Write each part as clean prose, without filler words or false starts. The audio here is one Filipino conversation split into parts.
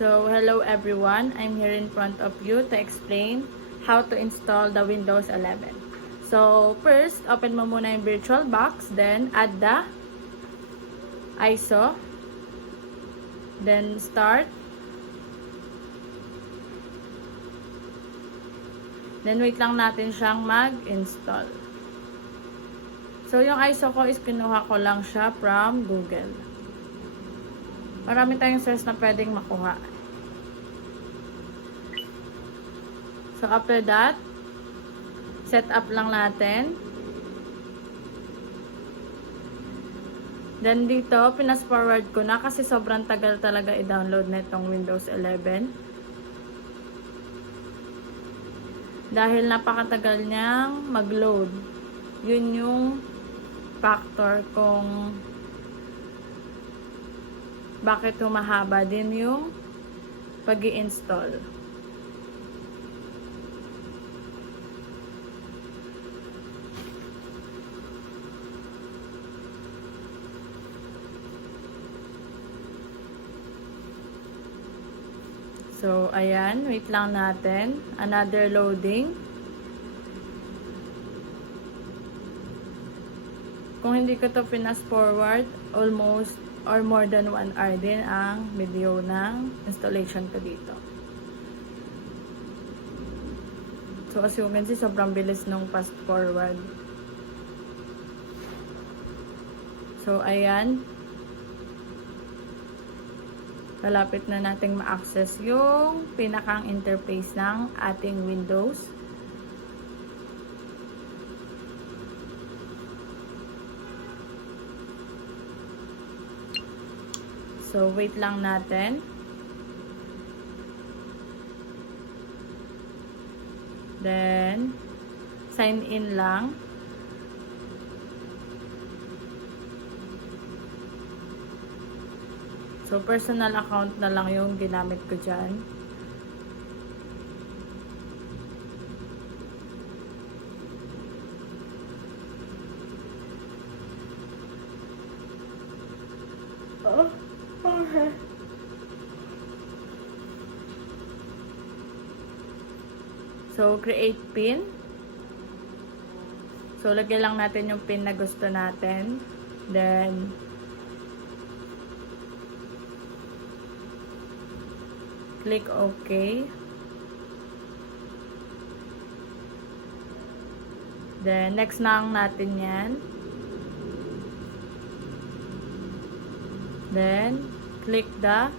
So, hello everyone. I'm here in front of you to explain how to install the Windows 11. So, first, open mo muna yung VirtualBox, then add the ISO, then start, then wait lang natin siyang mag-install. So, yung ISO ko is kinuha ko lang siya from Google. Marami tayong source na pwedeng makuha. So, after that, set up lang natin. Then, dito, pinas forward ko na kasi sobrang tagal talaga i-download na itong Windows 11. Dahil napakatagal niyang mag-load. Yun yung factor kung bakit humahaba din yung pag-i-install. So, ayan, wait lang natin. Another loading. Kung hindi ko to pinas forward, almost or more than 1 hour din ang video ng installation ko dito. So, as you can see, sobrang bilis nung fast forward. So, ayan. Malapit na nating ma-access yung pinakang interface ng ating Windows. So, wait lang natin. Then, sign in lang. So, personal account na lang yung ginamit ko dyan. Okay. So, create pin. So, lagyan lang natin yung pin na gusto natin. Then, click OK. Then, next na natin yan. Then, click the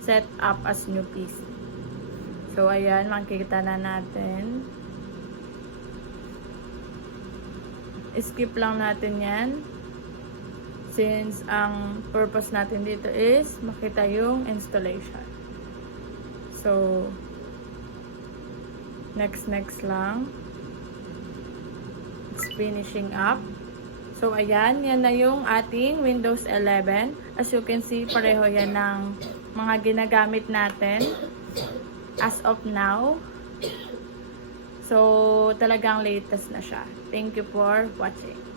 set up as new PC. So, ayan, makikita na natin. Skip lang natin yan. Since ang purpose natin dito is makita yung installation. So, next lang. It's finishing up. So, ayan. Yan na yung ating Windows 11. As you can see, pareho yan ng mga ginagamit natin as of now. So, talagang latest na siya. Thank you for watching.